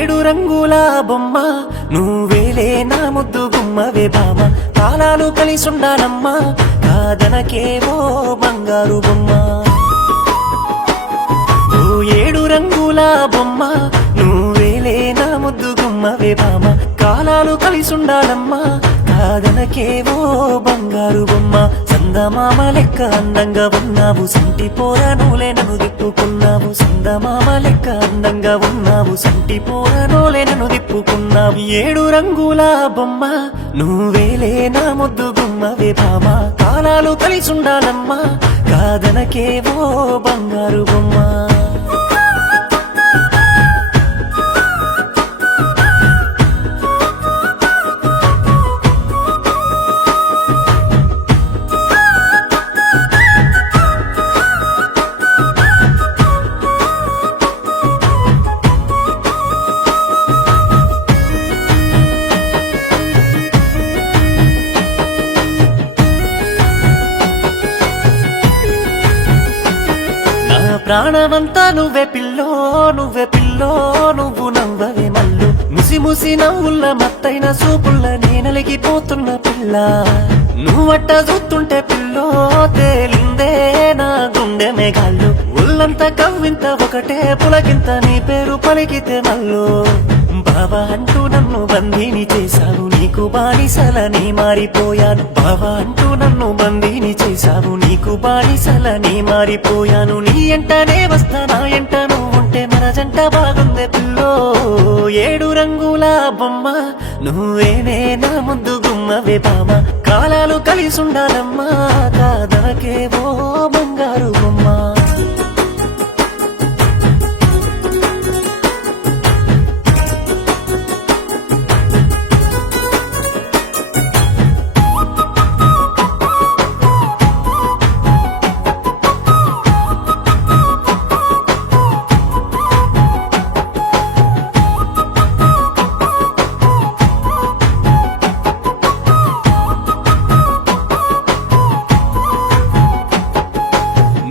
ఏడు రంగుల బొమ్మ నువ్వేలే నా ముద్దు గుమ్మవే బామ కాలాలు కలిసుండాలమ్మా కాదనకేవో బంగారు బొమ్మ ఓ ఏడు రంగుల బొమ్మ నువ్వేలే నా ముద్దు గుమ్మవే బామ కాలాలు కలిసుండాలమ్మా కాదనకేవో బంగారు బొమ్మ సందమామ లెక్క అందంగా ఉన్నావు సంటి పోర నూలే నన్ను దిప్పుకున్నావు సందమామ లెక్క అందంగా ఉన్నావు సంటి పోర నూలే నన్ను దిప్పుకున్నావు ఏడు రంగుల బొమ్మ నువ్వేలే నా ముద్దు గుమ్మవే బామ కాలాలు కలిసుండాలమ్మా కాదనకేవో బంగారు బొమ్మ ప్రాణమంతా నువ్వే పిల్లో నువ్వు నవ్వవే మల్లు ముసి ముసి నవ్వుల్ల మత్తైన సూపుల్ల నేనలిగిపోతున్న పిల్ల నువ్వట్ట చూస్తుంటే పిల్లో తేలిందే నా గుండె మేఘాళ్ళు ఉల్లంత కవ్వింత ఒకటే పులకింత నీ పేరు పలికితే మల్లో బావా అంటూ నన్ను బందీని చేశావు నీకు బానిసలని మారిపోయాను బావా అంటూ నన్ను బందీని చేశావు నీకు బానిసలని మారిపోయాను నీ ఎంటనే వస్తా నా ఎంట నువ్వుంటే మన జంట బాగుందే పిల్లో ఏడు రంగుల బొమ్మ నువ్వేనే నా ముందు గుమ్మవే బామ కాలాలు కలిసుండాలమ్మా కాదనకేవో బంగారు బొమ్మ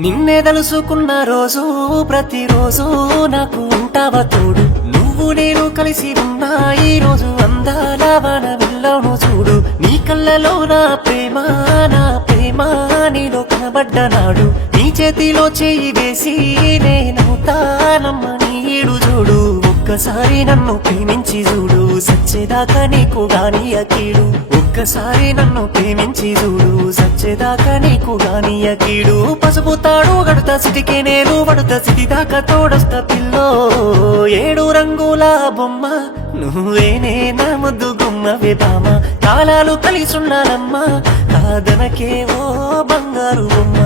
నిన్నే తలుసుకున్న రోజు ప్రతిరోజు నాకు ఉంటావా తోడు నువ్వు నేను కలిసి ఉన్నా ఈ రోజు అందాల వాన వెళ్ళను చూడు నీ కళ్ళలో నా ప్రేమ నీలో కనబడ్డ నాడు నీ చేతిలో చేయి వేసి నేనవుతానమ్మ నీడు చూడు ఒక్కసారి నన్ను ప్రేమించి చూడు సచ్చేదాకా నీకు గాని అకీడు ఒక్కసారి నన్ను ప్రేమించి చూడు సచ్చేదాకా నీకు గాని అకీడు పసుపు తాడు గడుత సిటికే నేను పడుత సిటి దాకా తోడొస్తా పిల్లో ఏడు రంగుల బొమ్మ నువ్వేనే నా ముద్దు గుమ్మవే బామ కాలాలు కలిసుండాలమ్మా కాదనకేవో బంగారు బొమ్మ